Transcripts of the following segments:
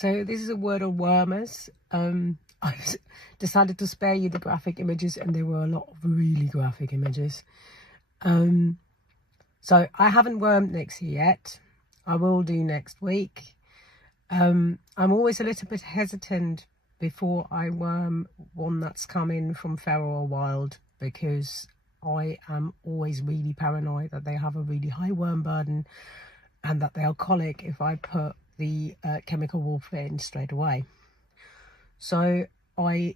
So this is a word on wormers. I've decided to spare you the graphic images, and there were a lot of really graphic images. So I haven't wormed Nixie yet. I will do next week. I'm always a little bit hesitant before I worm one that's come in from feral or wild, because I am always really paranoid that they have a really high worm burden and that they'll colic if I put the chemical warfare in straight away. So I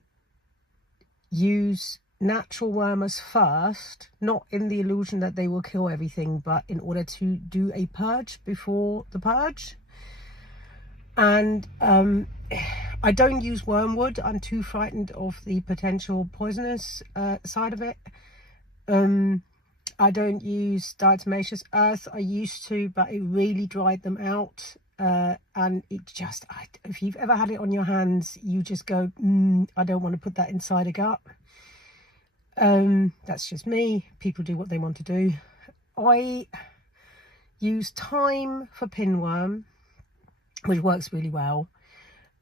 use natural wormers first, not in the illusion that they will kill everything, but in order to do a purge before the purge. And I don't use wormwood. I'm too frightened of the potential poisonous side of it. I don't use diatomaceous earth. I used to, but it really dried them out. And it just, if you've ever had it on your hands, you just go, I don't want to put that inside a gut. That's just me. People do what they want to do. I use thyme for pinworm, which works really well.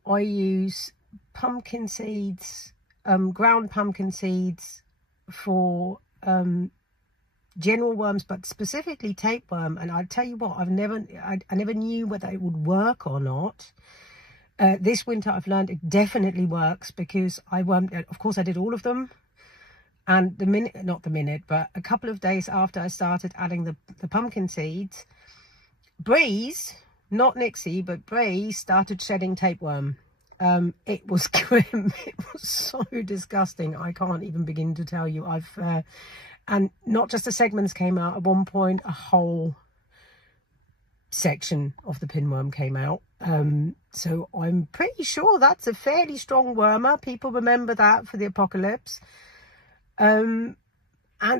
I use pumpkin seeds, ground pumpkin seeds for general worms, but specifically tapeworm. And I tell you what, I never knew whether it would work or not. This winter I've learned it definitely works, because I wormed, of course I did all of them, and but a couple of days after I started adding the pumpkin seeds, Breeze, not Nixie, but Breeze started shedding tapeworm. It was grim. It was so disgusting. I can't even begin to tell you. And not just the segments came out. At one point, a whole section of the pinworm came out. So I'm pretty sure that's a fairly strong wormer. People remember that for the apocalypse. And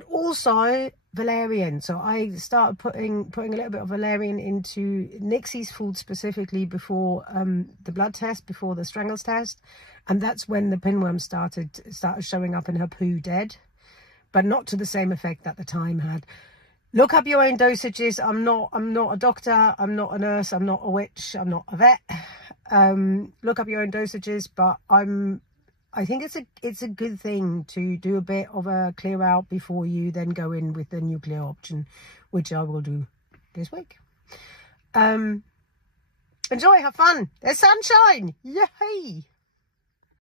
also valerian. So I started putting a little bit of valerian into Nixie's food specifically before the blood test, before the strangles test, and that's when the pinworm started showing up in her poo dead, but not to the same effect that the thyme had. Look up your own dosages. I'm not a doctor, I'm not a nurse, I'm not a witch, I'm not a vet. Look up your own dosages, but I think it's a good thing to do a bit of a clear out before you then go in with the nuclear option, which I will do this week. Enjoy, have fun. There's sunshine. Yay!